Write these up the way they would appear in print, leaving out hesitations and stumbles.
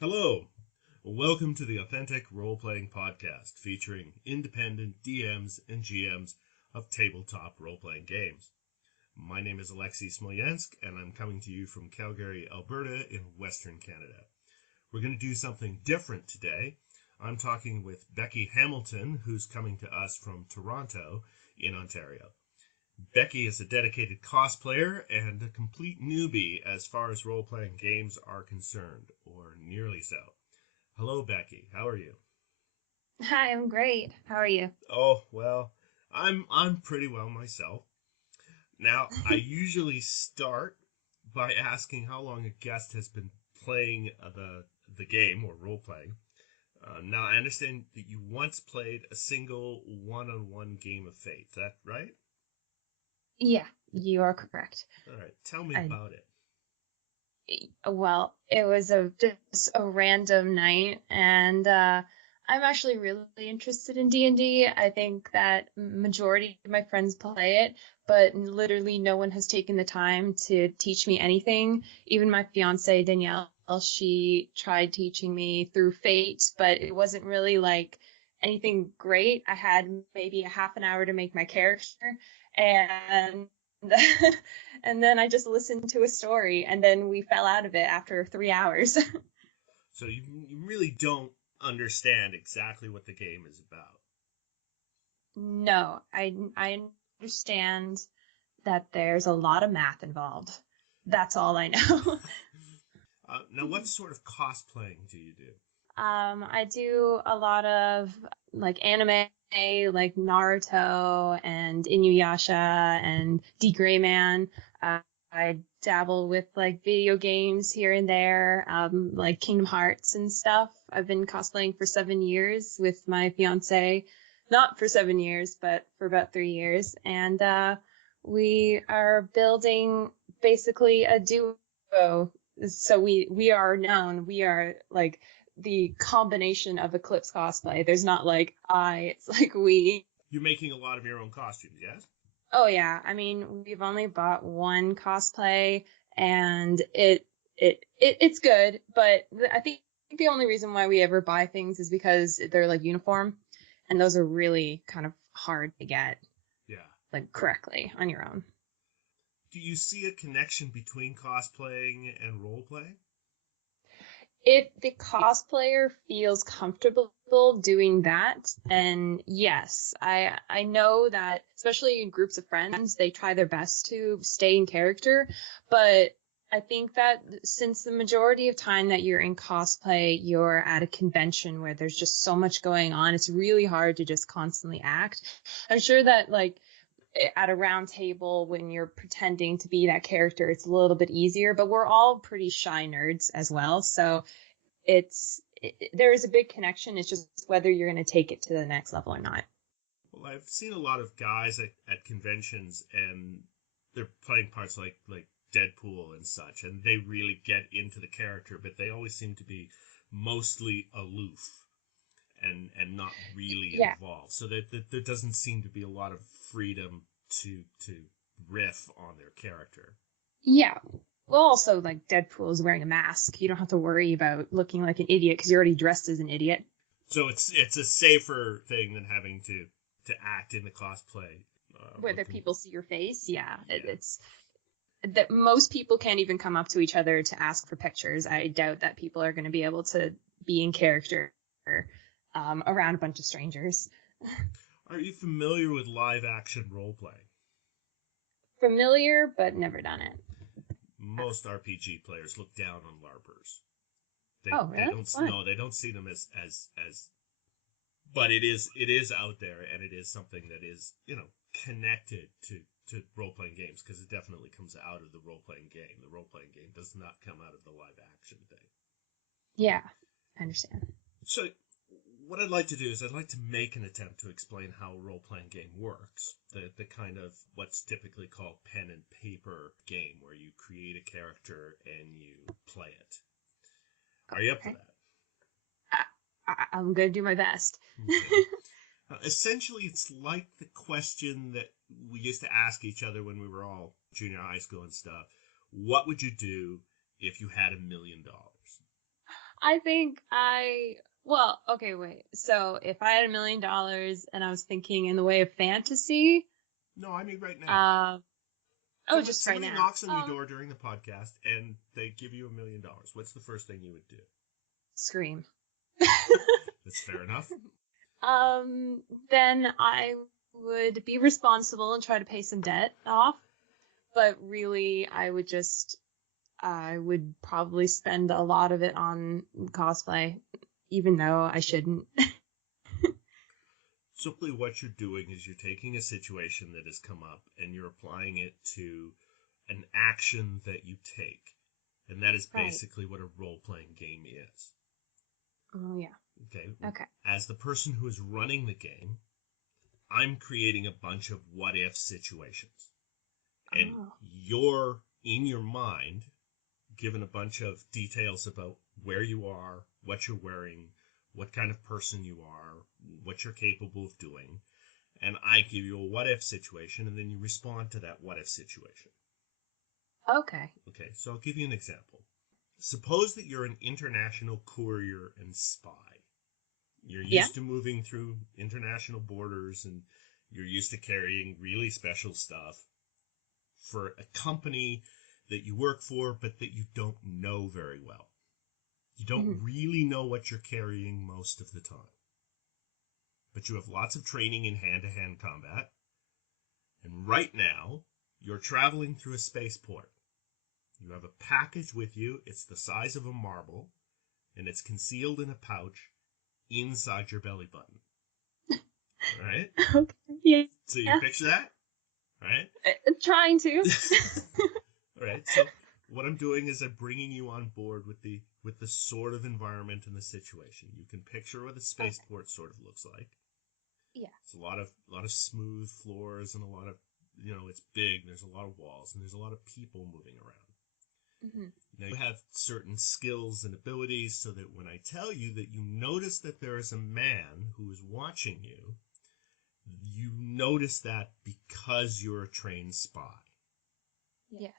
Hello, welcome to the Authentic Role-Playing Podcast featuring independent DMs and GMs of tabletop role-playing games. My name is Alexis, Smolensk, and I'm coming to you from Calgary, Alberta in Western Canada. We're going to do something different today. I'm talking with Becky Hamilton, who's coming to us from Toronto in Ontario. Becky is a dedicated cosplayer and a complete newbie as far as role-playing games are concerned, or nearly so. Hello, Becky. How are you? Hi, I'm great. How are you? Oh, well, I'm pretty well myself. Now, I usually start by asking how long a guest has been playing the game or role-playing. Now, I understand that you once played a single one-on-one game of Fate. Is that right? Yeah, you are correct. All right. Tell me I, about it. well, it was just a random night, and I'm actually really interested in D&D. I think that majority of my friends play it, but literally no one has taken the time to teach me anything. Even my fiance Danielle, she tried teaching me through Fate, but it wasn't really like anything great. I had maybe a half an hour to make my character, and and then I just listened to a story, and then we fell out of it after 3 hours. So you really don't understand exactly what the game is about. No, I understand that there's a lot of math involved. That's all I know. Now, what sort of cosplaying do you do? I do a lot of like anime, like Naruto and Inuyasha and D Gray Man. I dabble with like video games here and there, like Kingdom Hearts and stuff. I've been cosplaying for 7 years with my fiance. Not for 7 years, but for about 3 years. And we are building basically a duo. So we are known. We are like the combination of Eclipse cosplay. There's not like it's like we. You're making a lot of your own costumes, yes? Oh yeah, I mean we've only bought one cosplay, and it's good, but I think the only reason why we ever buy things is because they're like uniform, and those are really kind of hard to get Yeah. like correctly on your own. Do you see a connection between cosplaying and role playing? If the cosplayer feels comfortable doing that, and yes, I know that especially in groups of friends, they try their best to stay in character, but I think that since the majority of time that you're in cosplay, you're at a convention where there's just so much going on, it's really hard to just constantly act. I'm sure that like at a round table when you're pretending to be that character, it's a little bit easier, but we're all pretty shy nerds as well. So there is a big connection. It's just whether you're going to take it to the next level or not. Well, I've seen a lot of guys at conventions, and they're playing parts like Deadpool and such, and they really get into the character, but they always seem to be mostly aloof and not really Yeah. involved. So that there doesn't seem to be a lot of freedom to riff on their character. Yeah. Well, also, like, Deadpool is wearing a mask. You don't have to worry about looking like an idiot because you're already dressed as an idiot. So it's a safer thing than having to act in the cosplay. Whether people see your face, yeah, Yeah. it's that most people can't even come up to each other to ask for pictures. I doubt that people are going to be able to be in character around a bunch of strangers. Are you familiar with live action role playing? Familiar, but never done it. Most RPG players look down on LARPers. Oh, They really? don't What? no they don't see them as but it is out there, and it is something that is connected to role playing games, because it definitely comes out of the role playing game. The role playing game does not come out of the live action thing. Yeah, I understand. So what I'd like to do is I'd like to make an attempt to explain how a role playing game works. The kind of what's typically called pen and paper game, where you create a character and you play it. Are you up for Okay. that? I'm going to do my best. Okay. Essentially, it's like the question that we used to ask each other when we were all junior high school and stuff. What would you do if you had $1 million? I think well, okay, wait. So if I had $1 million and I was thinking in the way of fantasy, No, I mean right now. just right Somebody now. knocks on your door during the podcast and they give you $1 million. What's the first thing you would do? Scream. That's fair enough. Then I would be responsible and try to pay some debt off. But really, I would probably spend a lot of it on cosplay, even though I shouldn't. Simply what you're doing is you're taking a situation that has come up and you're applying it to an action that you take. And that is basically what a role-playing game is. Oh, yeah. Okay. As the person who is running the game, I'm creating a bunch of what-if situations. And you're, in your mind, given a bunch of details about where you are, what you're wearing, what kind of person you are, what you're capable of doing. And I give you a what-if situation, and then you respond to that what-if situation. Okay. Okay, so I'll give you an example. Suppose that you're an international courier and spy. You're used to moving through international borders, and you're used to carrying really special stuff for a company that you work for, but that you don't know very well. You don't really know what you're carrying most of the time. But you have lots of training in hand-to-hand combat. And right now, you're traveling through a spaceport. You have a package with you. It's the size of a marble, and it's concealed in a pouch inside your belly button. All right? Okay. Yeah. So you picture that? Right? I'm trying to. All right. So what I'm doing is I'm bringing you on board with the sort of environment and the situation. You can picture what a spaceport sort of looks like. Yeah. It's a lot of smooth floors and a lot of, it's big. There's a lot of walls and there's a lot of people moving around. Now you have certain skills and abilities so that when I tell you that you notice that there is a man who is watching you, you notice that because you're a trained spy. Yes.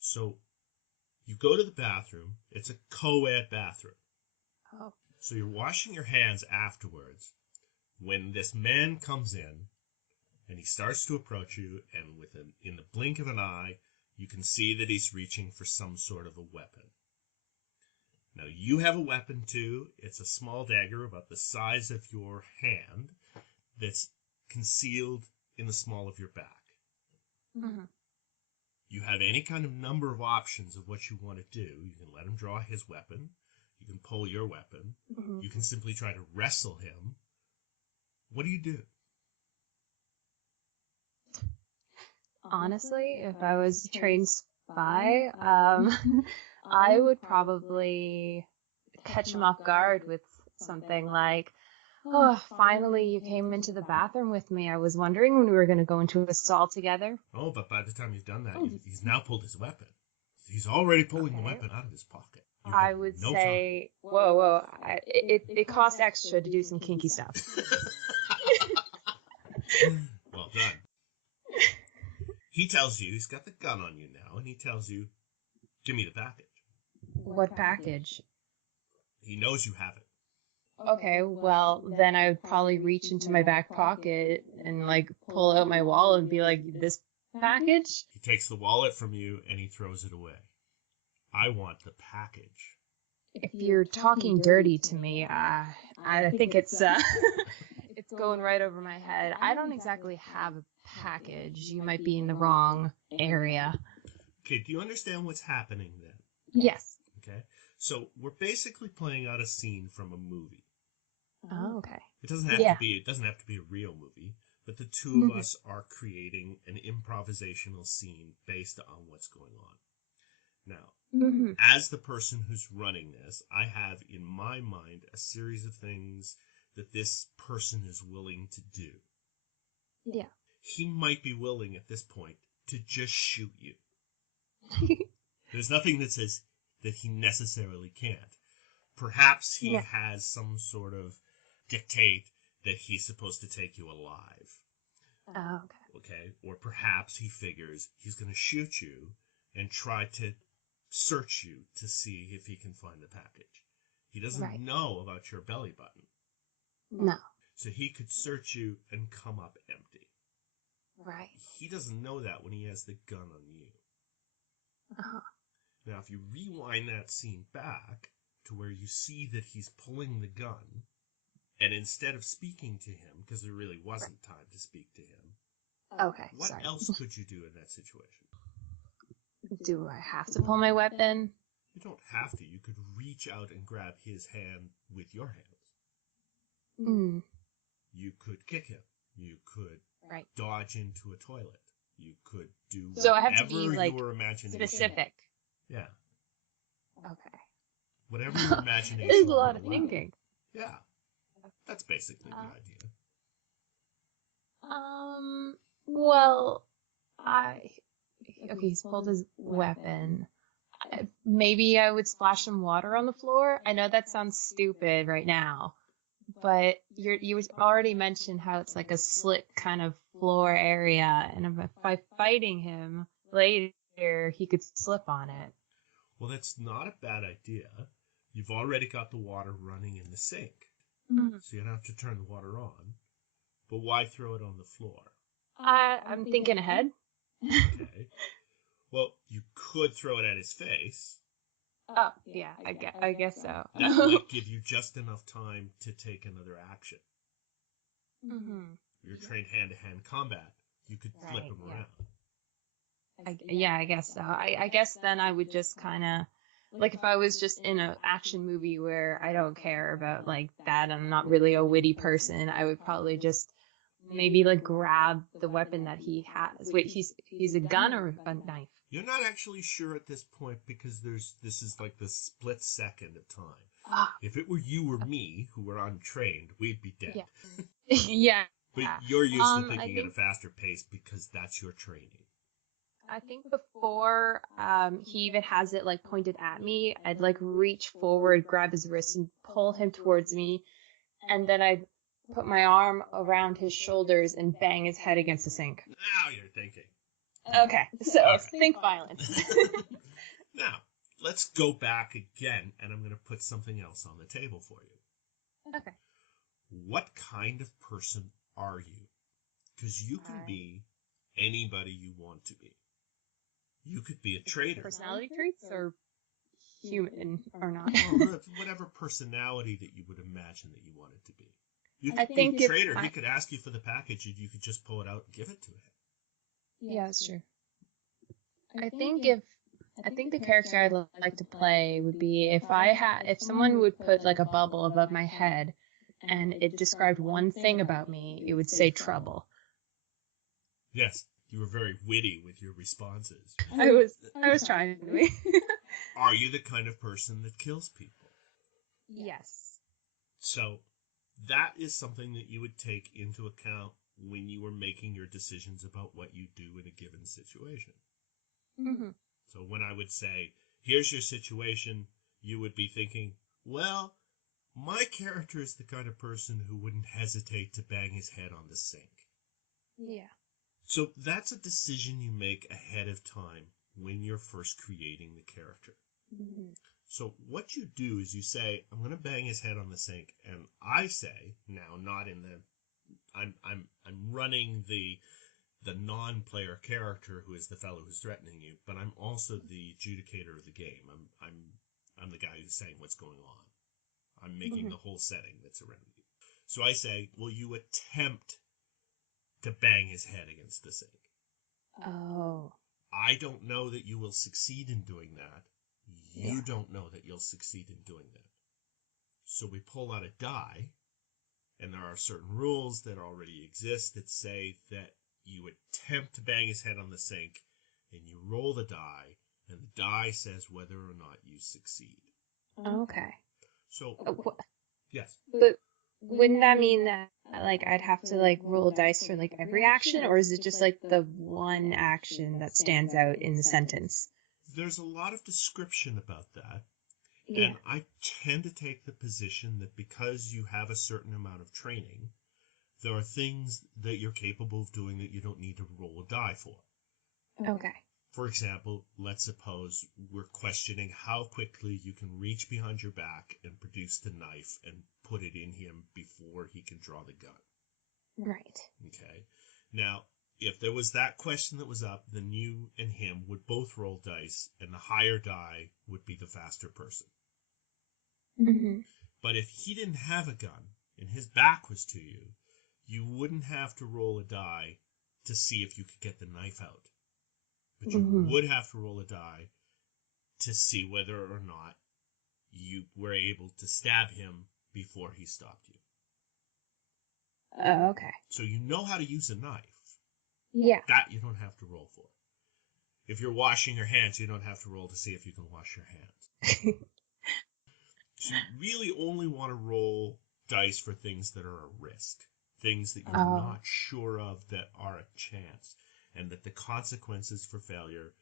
So you go to the bathroom. It's a co-ed bathroom. Oh. So you're washing your hands afterwards when this man comes in and he starts to approach you, and in the blink of an eye, you can see that he's reaching for some sort of a weapon. Now, you have a weapon too. It's a small dagger about the size of your hand that's concealed in the small of your back. You have any kind of number of options of what you want to do. You can let him draw his weapon. You can pull your weapon. You can simply try to wrestle him. What do you do? Honestly, if I was a trained spy, I would probably catch him off guard with something like, "Oh, finally you came into the bathroom with me. I was wondering when we were going to go into assault together." Oh, but by the time you've done that, he's now pulled his weapon. He's already pulling the weapon out of his pocket. I would say, whoa, it costs extra to do some kinky stuff. Well done. He tells you, he's got the gun on you now, and he tells you, give me the package. What package? He knows you have it. Okay, well, then I would probably reach into my back pocket and, pull out my wallet and be like, "This package?" He takes the wallet from you, and he throws it away. I want the package. If you're talking dirty to me, I think it's it's going right over my head. I don't exactly have a package. You might be in the wrong area. Okay, do you understand what's happening then? Yes. Okay, so we're basically playing out a scene from a movie. Oh, okay. It doesn't have to be a real movie, but the two of us are creating an improvisational scene based on what's going on. Now, as the person who's running this, I have in my mind a series of things that this person is willing to do. Yeah. He might be willing at this point to just shoot you. There's nothing that says that he necessarily can't. Perhaps he has some sort of dictate that he's supposed to take you alive. Oh, Okay? Or perhaps he figures he's going to shoot you and try to search you to see if he can find the package. He doesn't know about your belly button. No. So he could search you and come up empty. Right. He doesn't know that when he has the gun on you. Uh-huh. Now, if you rewind that scene back to where you see that he's pulling the gun, and instead of speaking to him, because there really wasn't time to speak to him, Okay, what sorry. else could you do in that situation? Do I have to pull my weapon? You don't have to. You could reach out and grab his hand with your hands. Mm. You could kick him. You could Right. dodge into a toilet. You could do So I have to whatever be, like, your imagination. specific. Yeah. Okay. Whatever your imagination. There's a lot of thinking. Yeah. That's basically the idea. Well, he's pulled his weapon. Maybe I would splash some water on the floor. I know that sounds stupid right now, but you already mentioned how it's like a slick kind of floor area, and if by fighting him later, he could slip on it. Well, that's not a bad idea. You've already got the water running in the sink, so you don't have to turn the water on. But why throw it on the floor? I'm thinking ahead. Okay. Well, you could throw it at his face. Oh, yeah, I guess so. That might give you just enough time to take another action. Mm-hmm. You're trained hand-to-hand combat. You could flip him around. I guess so. I guess then I would just kind of, like, if I was just in an action movie where I don't care about, like, that, I'm not really a witty person, I would probably just maybe, like, grab the weapon that he has. Wait, he's a gun or a knife? You're not actually sure at this point because this is like the split second of time. Ah. If it were you or me who were untrained, we'd be dead. Yeah. Yeah. But you're used to thinking at a faster pace because that's your training. I think before he even has it, like, pointed at me, I'd, like, reach forward, grab his wrist, and pull him towards me, and then I'd put my arm around his shoulders and bang his head against the sink. Now you're thinking. Okay, so All right. think violence. Now, let's go back again, and I'm going to put something else on the table for you. Okay. What kind of person are you? Because you can be anybody you want to be. You could be a traitor. Personality traits or human or not? Whatever personality that you would imagine that you wanted to be. You I could think be a traitor. He could ask you for the package and you could just pull it out and give it to him. Yeah, that's true. I think the character I'd like to play would be if someone would put, like, a bubble above my head and it described one thing about me, it would say trouble. Yes, you were very witty with your responses. I was trying to be. Are you the kind of person that kills people? Yes. So that is something that you would take into account when you were making your decisions about what you do in a given situation. Mm-hmm. So when I would say, here's your situation, you would be thinking, well, my character is the kind of person who wouldn't hesitate to bang his head on the sink. Yeah. So that's a decision you make ahead of time when you're first creating the character. Mm-hmm. So what you do is you say, I'm going to bang his head on the sink, and I say, now not in the, I'm running the non-player character who is the fellow who's threatening you, but I'm also the adjudicator of the game. I'm the guy who's saying what's going on. I'm making the whole setting that's around you. So I say, will you attempt to bang his head against the sink? Oh. I don't know that you will succeed in doing that. You don't know that you'll succeed in doing that. So we pull out a die, and there are certain rules that already exist that say that you attempt to bang his head on the sink, and you roll the die, and the die says whether or not you succeed. Okay. So, yes. But wouldn't that mean that, like, I'd have to, like, roll dice for, like, every action, or is it just, like, the one action that stands out in the sentence? There's a lot of description about that. Yeah. And I tend to take the position that because you have a certain amount of training, there are things that you're capable of doing that you don't need to roll a die for. Okay. For example, let's suppose we're questioning how quickly you can reach behind your back and produce the knife and put it in him before he can draw the gun. Right. Okay. Now, if there was that question that was up, then you and him would both roll dice, and the higher die would be the faster person. Mm-hmm. But if he didn't have a gun and his back was to you, you wouldn't have to roll a die to see if you could get the knife out. But you would have to roll a die to see whether or not you were able to stab him before he stopped you. Oh, okay. So you know how to use a knife. Yeah. That you don't have to roll for. If you're washing your hands, you don't have to roll to see if you can wash your hands. So you really only want to roll dice for things that are a risk. Things that you're not sure of that are a chance. And that the consequences for failure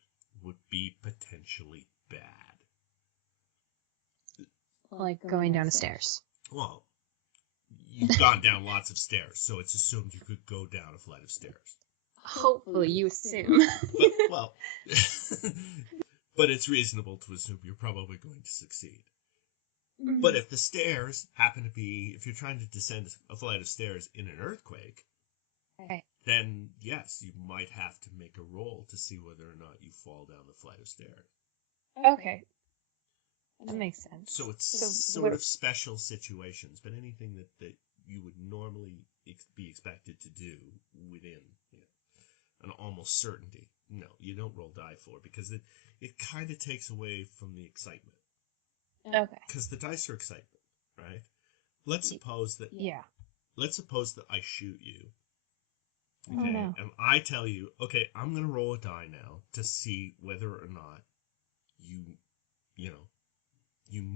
would be potentially bad. Like going down the stairs. Well, you've gone down lots of stairs, so it's assumed you could go down a flight of stairs. Hopefully, you assume. But it's reasonable to assume you're probably going to succeed. Mm-hmm. But if the stairs happen to be, if you're trying to descend a flight of stairs in an earthquake, Right. then yes, you might have to make a roll to see whether or not you fall down the flight of stairs. Okay. That makes sense. So it's sort of special situations, but anything that you would normally be expected to do within an almost certainty, no, you don't roll die for, because it kind of takes away from the excitement. Okay. Because the dice are excitement, right? Let's suppose that I shoot you. Okay, no. and I tell you, okay, I'm going to roll a die now to see whether or not you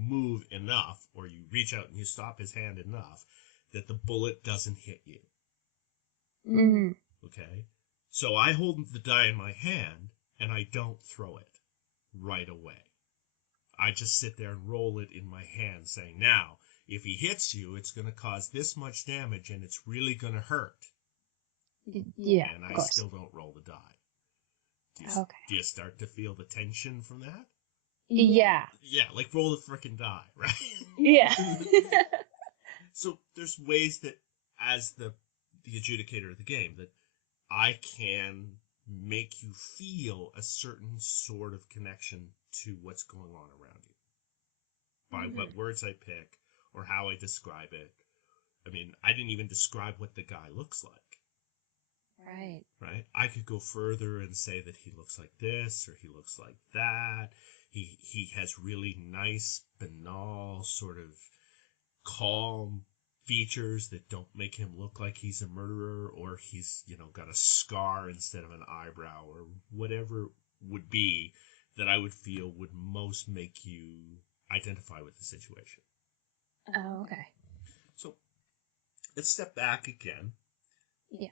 move enough, or you reach out and you stop his hand enough that the bullet doesn't hit you. Mm-hmm. Okay? So I hold the die in my hand, and I don't throw it right away. I just sit there and roll it in my hand, saying, now, if he hits you, it's going to cause this much damage, and it's really going to hurt. Yeah, and of I course. still don't roll the die. Do you start to feel the tension from that? Yeah. Yeah, like roll the frickin' die, right? Yeah. So there's ways that, as the adjudicator of the game, that I can make you feel a certain sort of connection to what's going on around you. By what words I pick, or how I describe it. I mean, I didn't even describe what the guy looks like. Right? I could go further and say that he looks like this, or he looks like that. He has really nice, banal, sort of calm features that don't make him look like he's a murderer, or he's, got a scar instead of an eyebrow, or whatever would be that I would feel would most make you identify with the situation. Oh, okay. So let's step back again. Yeah.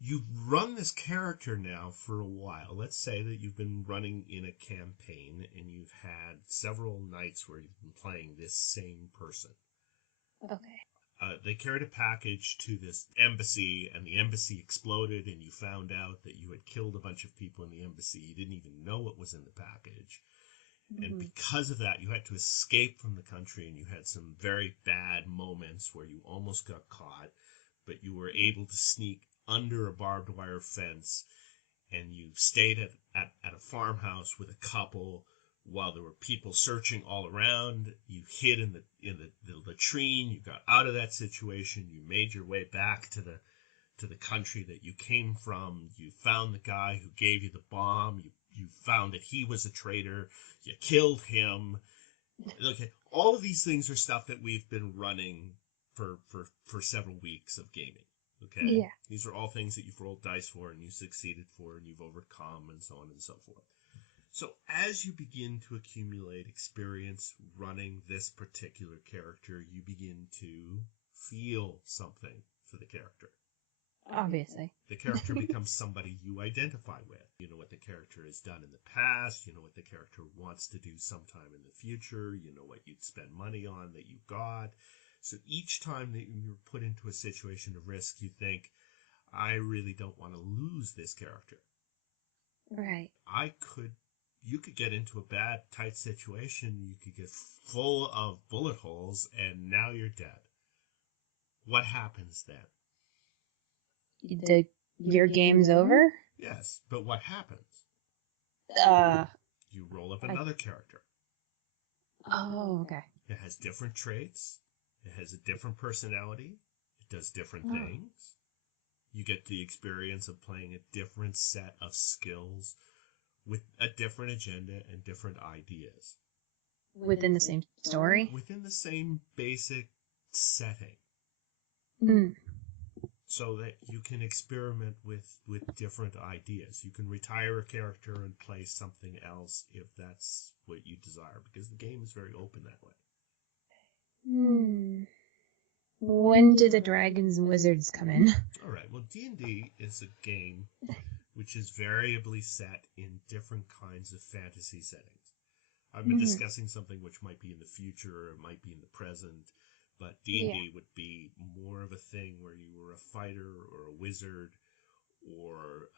You've run this character now for a while. Let's say that you've been running in a campaign and you've had several nights where you've been playing this same person. Okay. They carried a package to this embassy, and the embassy exploded, and you found out that you had killed a bunch of people in the embassy. You didn't even know what was in the package. And because of that, you had to escape from the country, and you had some very bad moments where you almost got caught, but you were able to sneak under a barbed wire fence, and you stayed at a farmhouse with a couple while there were people searching all around. You hid in the latrine. You got out of that situation. You made your way back to the country that you came from. You found the guy who gave you the bomb. You found that he was a traitor. You killed him. Okay, all of these things are stuff that we've been running for several weeks of gaming. Okay? Yeah. These are all things that you've rolled dice for, and you succeeded for, and you've overcome, and so on and so forth. So as you begin to accumulate experience running this particular character, you begin to feel something for the character. Obviously. The character becomes somebody you identify with. You know what the character has done in the past. You know what the character wants to do sometime in the future. You know what you'd spend money on that you got. So each time that you're put into a situation of risk, you think, I really don't want to lose this character. Right. You could get into a bad, tight situation. You could get full of bullet holes, and now you're dead. What happens then? Your game's over? Yes, but what happens? You roll up another character. Oh, okay. It has different traits. It has a different personality. It does different things. You get the experience of playing a different set of skills with a different agenda and different ideas. Within the same story? Within the same basic setting. So that you can experiment with different ideas. You can retire a character and play something else if that's what you desire, because the game is very open that way. When do the dragons and wizards come in? All right. Well, D&D is a game which is variably set in different kinds of fantasy settings. I've been discussing something which might be in the future or it might be in the present, but D&D would be more of a thing where you were a fighter or a wizard or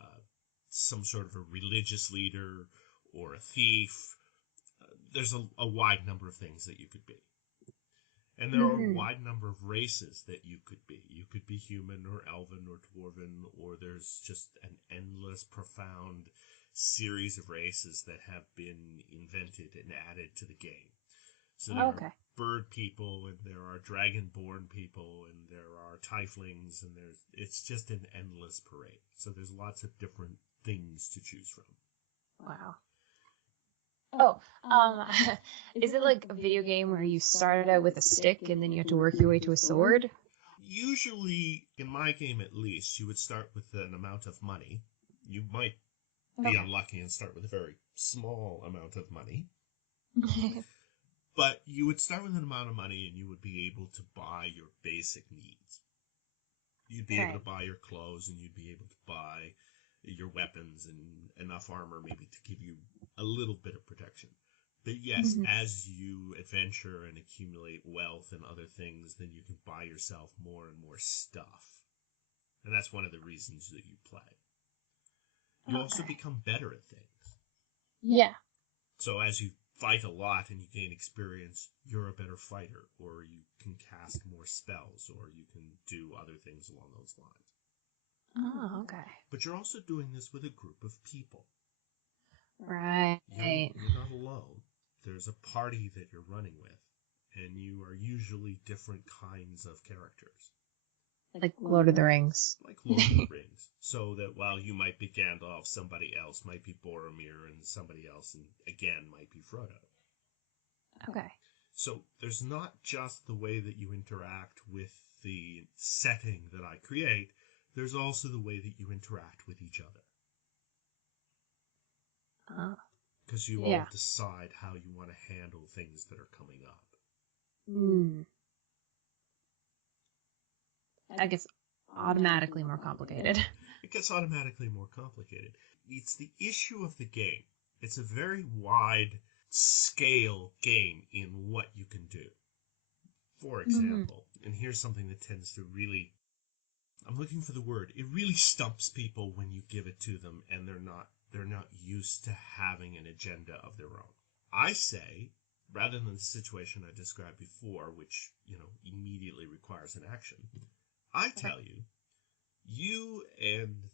some sort of a religious leader or a thief. There's a wide number of things that you could be. And there are a wide number of races that you could be. You could be human or elven or dwarven, or there's just an endless, profound series of races that have been invented and added to the game. So there are bird people, and there are dragonborn people, and there are tieflings, and it's just an endless parade. So there's lots of different things to choose from. Wow. Is it like a video game where you start out with a stick and then you have to work your way to a sword? Usually, in my game at least, you would start with an amount of money. You might be unlucky and start with a very small amount of money. But you would start with an amount of money and you would be able to buy your basic needs. You'd be able to buy your clothes and you'd be able to buy your weapons and enough armor maybe to give you a little bit of protection. But yes, as you adventure and accumulate wealth and other things, then you can buy yourself more and more stuff. And that's one of the reasons that you play. You also become better at things. Yeah. So as you fight a lot and you gain experience, you're a better fighter, or you can cast more spells, or you can do other things along those lines. Oh, okay. But you're also doing this with a group of people. Right. You're not alone. There's a party that you're running with, and you are usually different kinds of characters. Like Lord of the Rings. Like Lord of the Rings. So that while you might be Gandalf, somebody else might be Boromir, and somebody else, and again, might be Frodo. Okay. So there's not just the way that you interact with the setting that I create, there's also the way that you interact with each other. Because you all decide how you want to handle things that are coming up. That gets automatically more complicated. It gets automatically more complicated. It's the issue of the game. It's a very wide scale game in what you can do. For example, and here's something that tends to really, I'm looking for the word, it really stumps people when you give it to them and they're not used to having an agenda of their own. I say, rather than the situation I described before, which, immediately requires an action, I tell you, you and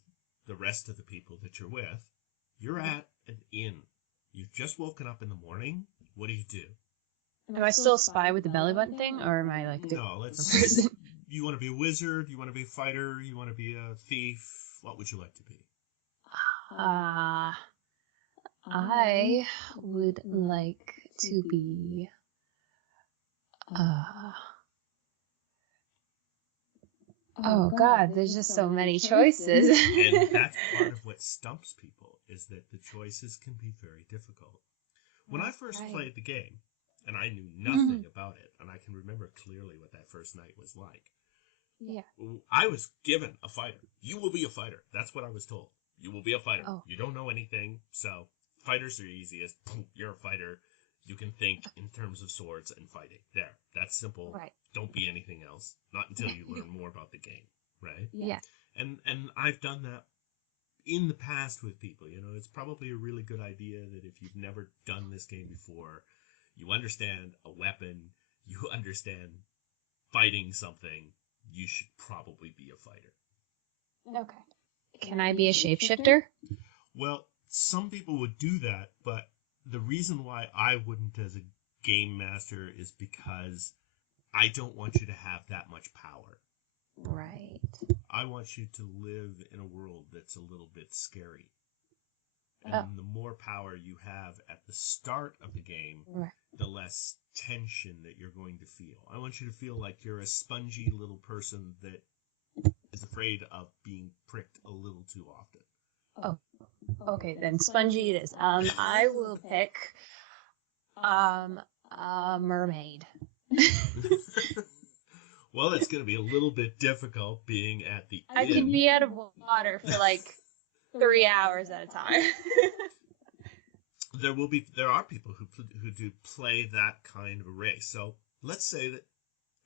the rest of the people that you're with, you're at an inn. You've just woken up in the morning. What do you do? Am I still a spy with the belly button thing, or am I like let's. You want to be a wizard? You want to be a fighter? You want to be a thief? What would you like to be? I would like to be. Oh God, there's just so many choices. And that's part of what stumps people, is that the choices can be very difficult. When I first played the game, and I knew nothing about it, and I can remember clearly what that first night was like. Yeah. I was given a fighter. You will be a fighter. That's what I was told. You will be a fighter. Oh. You don't know anything, so fighters are easiest. You're a fighter. You can think in terms of swords and fighting. There. That's simple. Right. Don't be anything else. Not until you learn more about the game. Right? Yeah. And I've done that in the past with people. It's probably a really good idea that if you've never done this game before, you understand a weapon, you understand fighting something, you should probably be a fighter. Okay. Can I be a shapeshifter? Well, some people would do that, but the reason why I wouldn't as a game master is because I don't want you to have that much power. Right. I want you to live in a world that's a little bit scary. And the more power you have at the start of the game, the less tension that you're going to feel. I want you to feel like you're a spongy little person that is afraid of being pricked a little too often. Oh, okay, then spongy it is. I will pick a mermaid. Well, it's going to be a little bit difficult being at the I can be out of water for like 3 hours at a time. There are people who do play that kind of a race. So let's say that,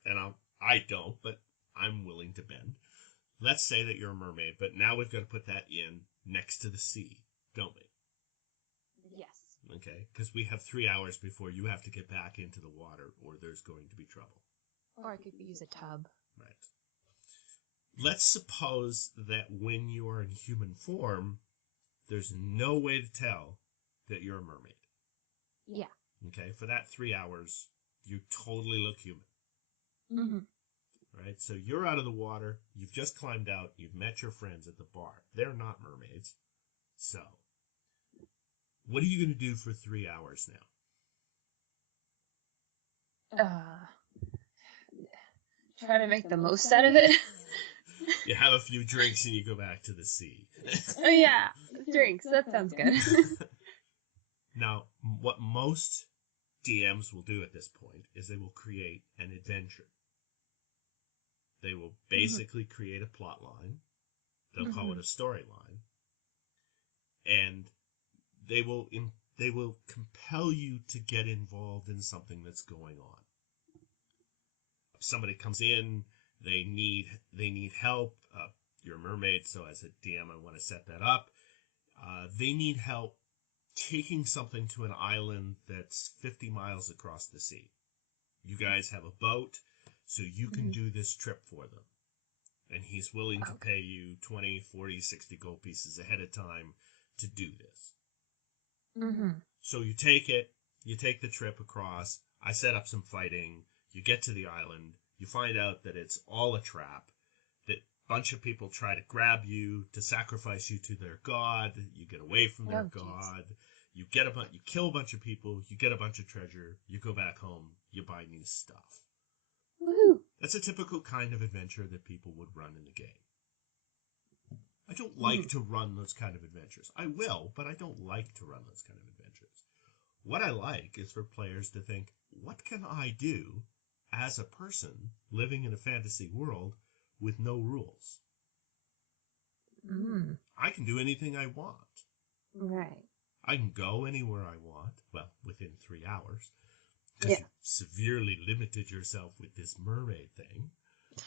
and I don't, but I'm willing to bend. Let's say that you're a mermaid, but now we've got to put that in next to the sea, don't we? Yes. Okay, because we have 3 hours before you have to get back into the water, or there's going to be trouble. Or I could use a tub. Right. Let's suppose that when you are in human form, there's no way to tell that you're a mermaid. Yeah. Okay, for that 3 hours, you totally look human. Mm-hmm. Right, so you're out of the water, you've just climbed out, you've met your friends at the bar. They're not mermaids. So, what are you going to do for 3 hours now? Try to make the most out of it. You have a few drinks and you go back to the sea. Oh yeah, drinks. That sounds good. Now, what most DMs will do at this point is they will create an adventure. They will basically create a plot line. They'll call it a storyline. And they will compel you to get involved in something that's going on. Somebody comes in, they need help. You're a mermaid, so as a DM, I want to set that up. They need help taking something to an island that's 50 miles across the sea. You guys have a boat, so you can do this trip for them. And he's willing to pay you 20, 40, 60 gold pieces ahead of time to do this. Mm-hmm. So you take the trip across, I set up some fighting, you get to the island, you find out that it's all a trap, that a bunch of people try to grab you, to sacrifice you to their god, you get away from their god, you kill a bunch of people, you get a bunch of treasure, you go back home, you buy new stuff. Woohoo! That's a typical kind of adventure that people would run in the game. I don't like to run those kind of adventures. I will, but I don't like to run those kind of adventures. What I like is for players to think, what can I do as a person living in a fantasy world with no rules? I can do anything I want. Right. I can go anywhere I want, well, within 3 hours, because you've severely limited yourself with this mermaid thing.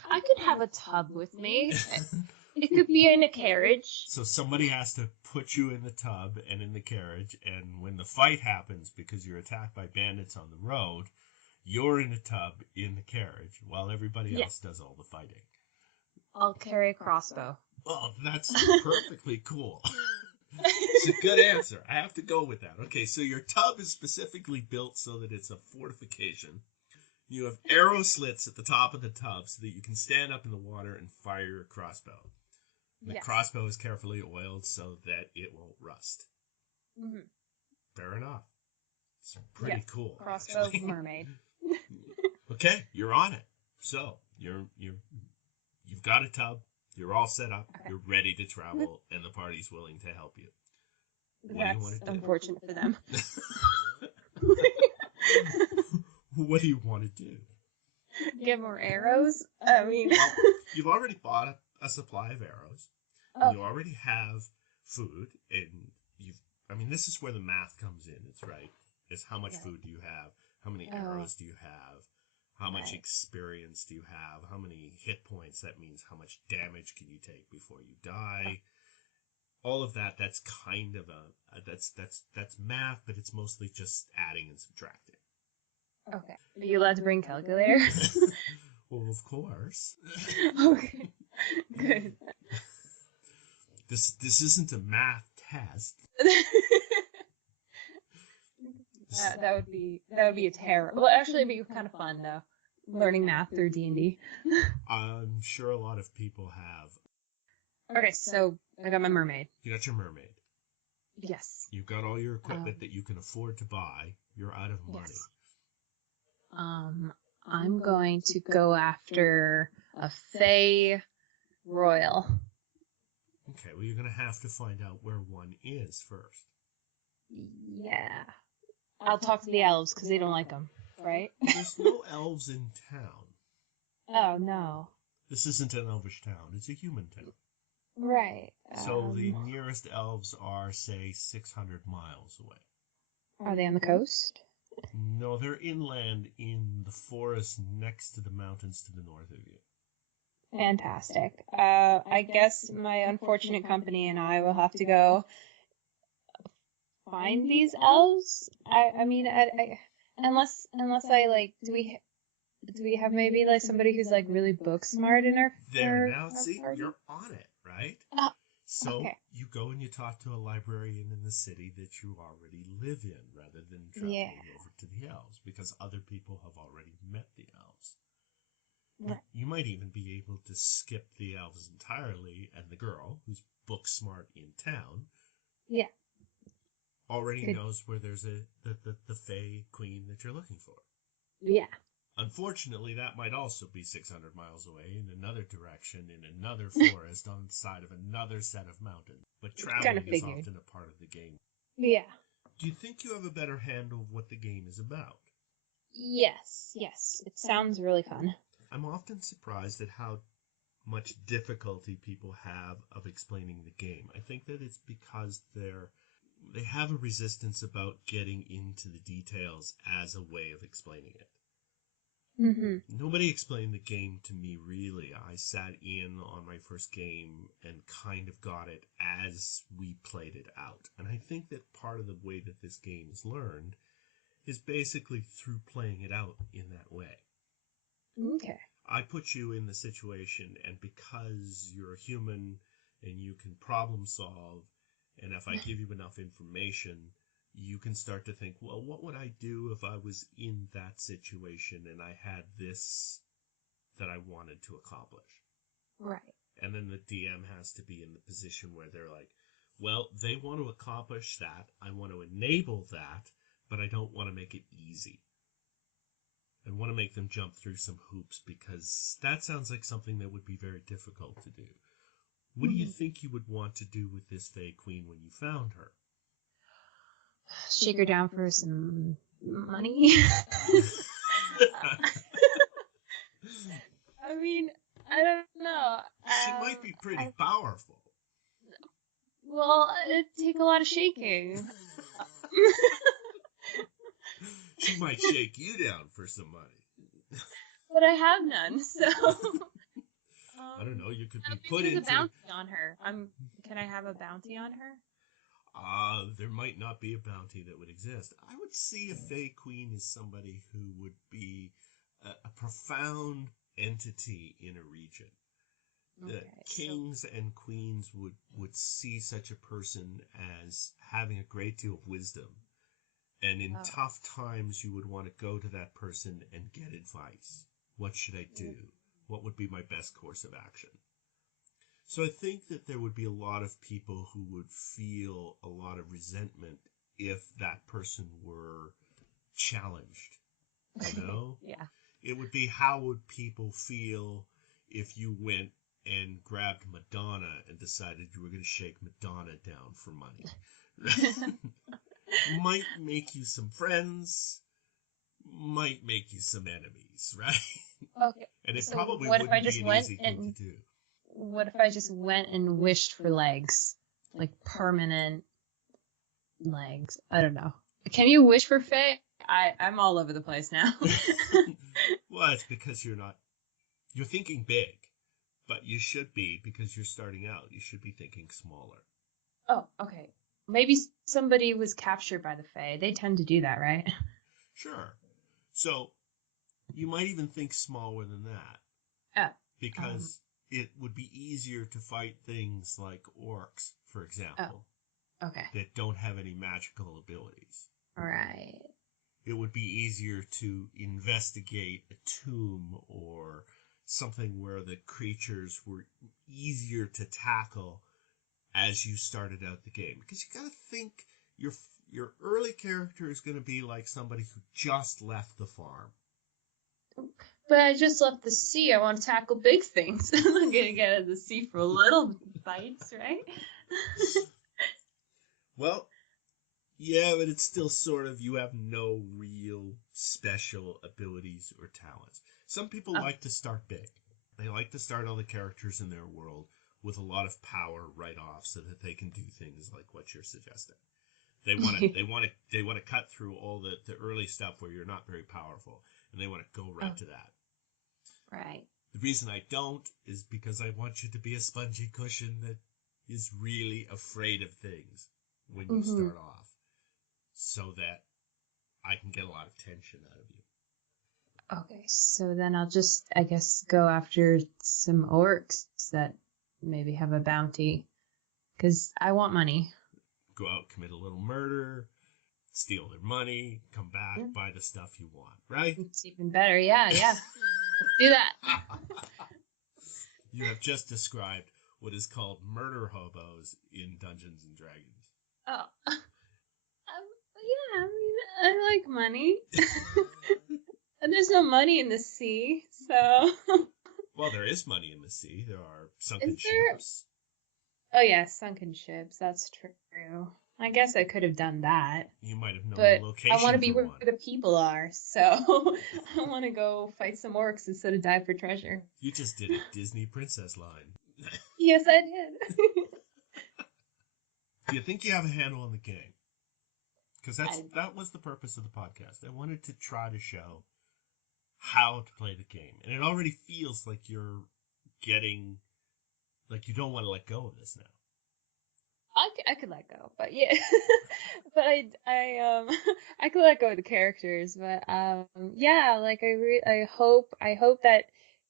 I could have a tub with me. It could be in a carriage. So somebody has to put you in the tub and in the carriage, and when the fight happens because you're attacked by bandits on the road, you're in the tub in the carriage while everybody else does all the fighting. I'll carry a crossbow. Oh, that's perfectly cool. It's a good answer. I have to go with that. Okay, so your tub is specifically built so that it's a fortification. You have arrow slits at the top of the tub so that you can stand up in the water and fire your crossbow. The crossbow is carefully oiled so that it won't rust. Mm-hmm. Fair enough. It's pretty cool. Crossbow actually. Mermaid. Okay, you're on it. So you've got a tub. You're all set up. Okay. You're ready to travel, and the party's willing to help you. What do you want to do? Unfortunate for them. What do you want to do? Get more arrows? I mean... You've already bought a supply of arrows. Oh. You already have food, and this is where the math comes in. It's right. It's how much food do you have? How many arrows do you have? How much experience do you have? How many hit points? That means how much damage can you take before you die? all of that, that's kind of that's math, but it's mostly just adding and subtracting. Okay. Are you allowed to bring calculator? Well, of course. Okay. Good. This isn't a math test. That would be a terror. Well, actually, it'd be kind of fun though, learning math through D&D. I'm sure a lot of people have. Okay, so I got my mermaid. You got your mermaid. Yes. You've got all your equipment that you can afford to buy. You're out of money. Yes. I'm going to go after a Fey Royal. Okay, well, you're going to have to find out where one is first. Yeah. I'll talk to the elves because they don't like them, right? There's no elves in town. Oh, no. This isn't an elvish town. It's a human town. Right. So the nearest elves are, say, 600 miles away. Are they on the coast? No, they're inland in the forest next to the mountains to the north of you. Fantastic. I guess my unfortunate company and I will have to go find these elves. I mean, unless I like, do we have maybe like somebody who's like really book smart in our There now, our see, party? you're on it, right? So okay. you go and you talk to a librarian in the city that you already live in, rather than traveling over to the elves, because other people have already met the elves. Right. You might even be able to skip the elves entirely, and the girl, who's book smart in town, already knows where there's the Fey Queen that you're looking for. Yeah. Unfortunately, that might also be 600 miles away in another direction, in another forest, on the side of another set of mountains. But traveling is often a part of the game. Yeah. Do you think you have a better handle of what the game is about? Yes. It sounds really fun. I'm often surprised at how much difficulty people have of explaining the game. I think that it's because they have a resistance about getting into the details as a way of explaining it. Mm-hmm. Nobody explained the game to me, really. I sat in on my first game and kind of got it as we played it out. And I think that part of the way that this game is learned is basically through playing it out in that way. Okay. I put you in the situation, and because you're a human and you can problem solve, and if I give you enough information, you can start to think, well, what would I do if I was in that situation and I had this that I wanted to accomplish? Right. And then the DM has to be in the position where they're like, well, they want to accomplish that. I want to enable that, but I don't want to make it easy. I want to make them jump through some hoops, because that sounds like something that would be very difficult to do. What do you think you would want to do with this Fey Queen when you found her? Shake her down for some money. I mean, I don't know. She might be pretty powerful. Well, it'd take a lot of shaking. She might shake you down for some money. But I have none, so... I don't know, you could be put into... a bounty on her. Can I have a bounty on her? There might not be a bounty that would exist. I would see a Fey Queen as somebody who would be a profound entity in a region. The kings and queens would see such a person as having a great deal of wisdom. And in tough times, you would want to go to that person and get advice. What should I do? What would be my best course of action? So I think that there would be a lot of people who would feel a lot of resentment if that person were challenged. You know? Yeah. It would be, how would people feel if you went and grabbed Madonna and decided you were going to shake Madonna down for money? Might make you some friends, might make you some enemies, right? Okay. And it so probably what wouldn't if I just be an went easy thing to do. What if I just went and wished for legs? Like permanent legs. I don't know. Can you wish for Fae? I'm all over the place now. Well, it's because you're thinking big, but you should be, because you're starting out, you should be thinking smaller. Oh, okay. Maybe somebody was captured by the Fae. They tend to do that, right? Sure. So you might even think smaller than that, Oh, um, because it would be easier to fight things like orcs, for oh, example, okay. that don't have any magical abilities. Right. It would be easier to investigate a tomb or something where the creatures were easier to tackle as you started out the game. Because you got to think your your early character is going to be like somebody who just left the farm. But I just left the sea. I want to tackle big things. I'm not gonna get out of the sea for little bites, right? Well, yeah, but it's still sort of, you have no real special abilities or talents. Some people Oh. like to start big. They like to start all the characters in their world with a lot of power right off so that they can do things like what you're suggesting. They want to cut through all the early stuff where you're not very powerful, and they want to go right Oh, to that. right. The reason I don't is because I want you to be a spongy cushion that is really afraid of things when you Mm-hmm. start off, so that I can get a lot of tension out of you. Okay, so then I'll just, I guess, go after some orcs that maybe have a bounty, because I want money. Go out, commit a little murder, steal their money, come back, Mm, buy the stuff you want, right? It's even better. Yeah, yeah. Let's do that. You have just described what is called murder hobos in Dungeons and Dragons. Oh, yeah, I mean, I like money. And there's no money in the sea, so. Well, there is money in the sea. There are sunken Is there? ships. Oh, yeah, sunken ships. That's true. I guess I could have done that. You might have known the But I want location to be for where one. the people are, so I want to go fight some orcs instead of die for treasure. You just did a Disney princess line. Yes, I did. Do you think you have a handle on the game? Because I, that was the purpose of the podcast. I wanted to try to show how to play the game, and it already feels like you're getting, like you don't want to let go of this now. I could let go, but yeah, but I could let go of the characters, but yeah, like I hope that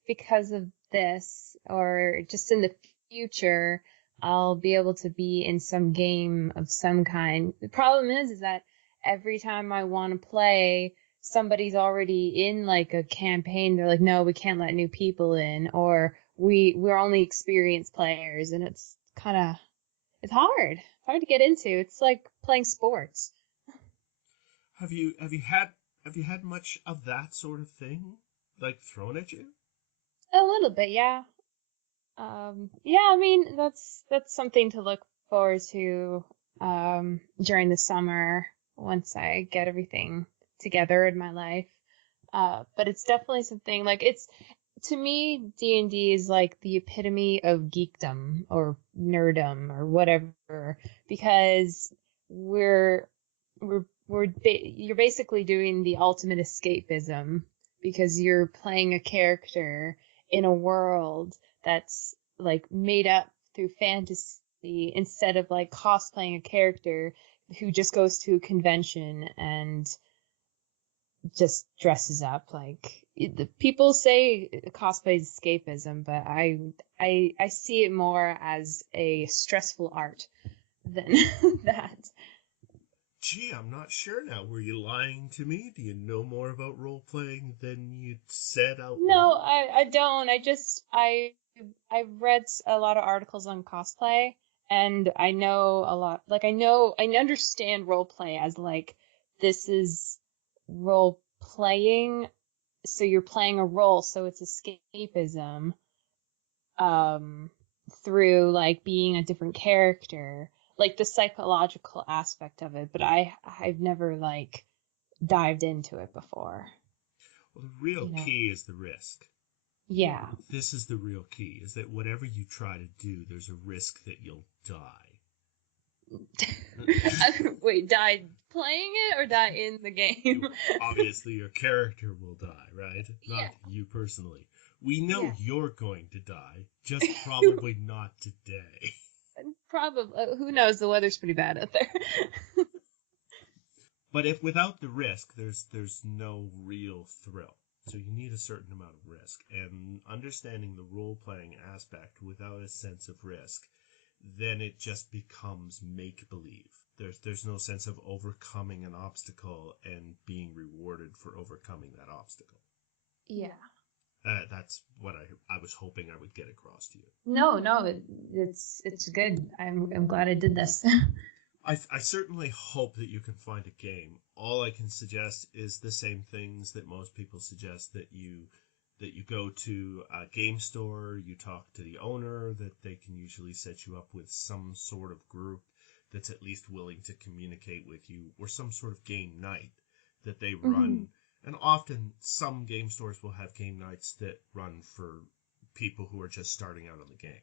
because of this, or just in the future, I'll be able to be in some game of some kind. The problem is that every time I want to play, somebody's already in like a campaign. They're like, no, we can't let new people in, or we're only experienced players, and it's hard. It's hard to get into. It's like playing sports. Have you had much of that sort of thing like thrown at you? A little bit, yeah. Yeah, I mean that's something to look forward to during the summer once I get everything together in my life. But it's definitely something like it's to me D&D is like the epitome of geekdom or nerdom or whatever because we're you're basically doing the ultimate escapism because you're playing a character in a world that's like made up through fantasy instead of like cosplaying a character who just goes to a convention and just dresses up like the people say cosplay is escapism, but I see it more as a stressful art than that. Gee, I'm not sure now. Were you lying to me? Do you know more about role playing than you said out No, loud? I don't. I read a lot of articles on cosplay and I know a lot like I understand role play as like this is role playing so you're playing a role so it's escapism um through like being a different character like the psychological aspect of it but I've never like dived into it before, Well, the real you know. key is the risk. Yeah. This is the real key, is that whatever you try to do, there's a risk that you'll die. Wait, die playing it or die in the game? Obviously, your character will die, right? Yeah. Not you personally. We know Yeah. you're going to die, just probably not today. Probably. Who knows? The weather's pretty bad out there. But if without the risk, there's no real thrill. So you need a certain amount of risk. And understanding the role-playing aspect without a sense of risk, then it just becomes make-believe. There's no sense of overcoming an obstacle and being rewarded for overcoming that obstacle. Yeah. That's what I was hoping I would get across to you. No, it's good. I'm glad I did this. I certainly hope that you can find a game. All I can suggest is the same things that most people suggest, that you go to a game store, you talk to the owner, that they can usually set you up with some sort of group that's at least willing to communicate with you, or some sort of game night that they run. And often some game stores will have game nights that run for people who are just starting out on the game.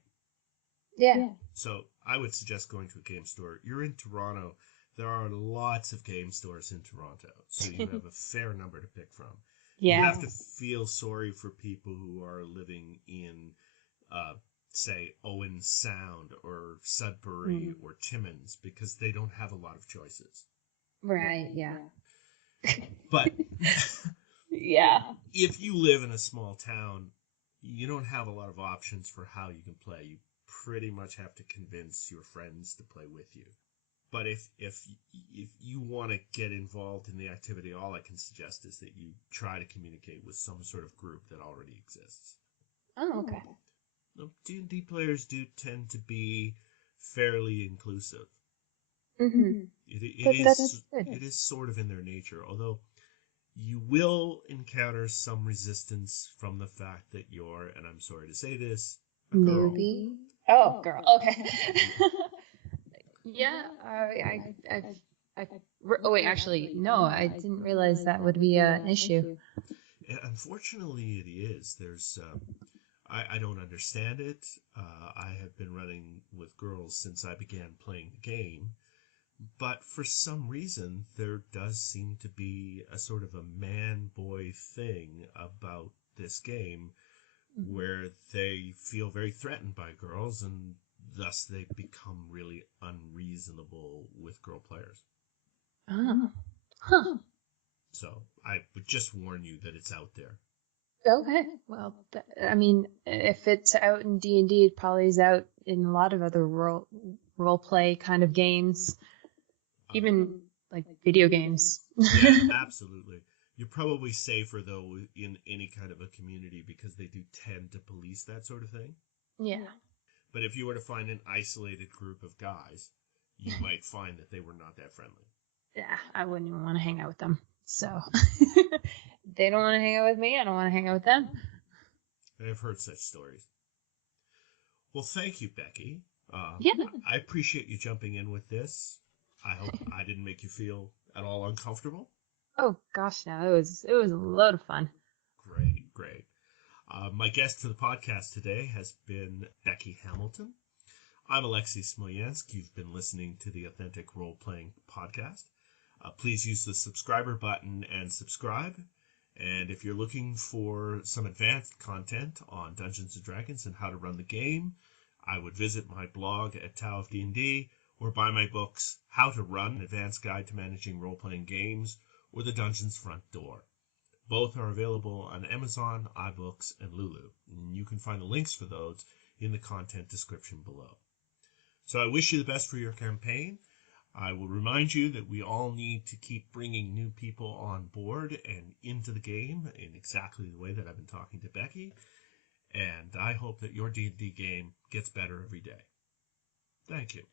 Yeah. So I would suggest going to a game store. You're in Toronto. There are lots of game stores in Toronto, so you have a fair number to pick from. Yeah. You have to feel sorry for people who are living in, say, Owen Sound or Sudbury or Timmins, because they don't have a lot of choices. Right. Yeah. But Yeah. if you live in a small town, you don't have a lot of options for how you can play. You pretty much have to convince your friends to play with you. But if you want to get involved in the activity, all I can suggest is that you try to communicate with some sort of group that already exists. Oh, okay. D&D players do tend to be fairly inclusive. It is sort of in their nature, although you will encounter some resistance from the fact that you're, and I'm sorry to say this, a girl. Newbie? Oh, girl. Okay. Yeah. Oh, wait, actually, no, I didn't realize that would be an issue. Unfortunately, it is. There's, I don't understand it. I have been running with girls since I began playing the game. But for some reason, there does seem to be a sort of a man-boy thing about this game where they feel very threatened by girls, and thus they become really unreasonable with girl players. Oh. Huh. So I would just warn you that it's out there. Okay. Well, I mean, if it's out in D&D, it probably is out in a lot of other role play kind of games, even like video games. Yeah, absolutely. You're probably safer, though, in any kind of a community, because they do tend to police that sort of thing. Yeah. But if you were to find an isolated group of guys, you might find that they were not that friendly. Yeah, I wouldn't even want to hang out with them. So they don't want to hang out with me. I don't want to hang out with them. I've heard such stories. Well, thank you, Becky. Yeah. I appreciate you jumping in with this. I hope I didn't make you feel at all uncomfortable. Oh gosh, no, it was a load of fun. Great. My guest for the podcast today has been Becky Hamilton. I'm Alexis Smolensk. You've been listening to the Authentic Role Playing Podcast. Please use the subscriber button and subscribe. And if you're looking for some advanced content on Dungeons & Dragons and how to run the game, I would visit my blog at Tao of D&D, or buy my books, How to Run, an Advanced Guide to Managing Role-Playing Games, or The Dungeon's Front Door. Both are available on Amazon, iBooks, and Lulu. And you can find the links for those in the content description below. So I wish you the best for your campaign. I will remind you that we all need to keep bringing new people on board and into the game in exactly the way that I've been talking to Becky. And I hope that your D&D game gets better every day. Thank you.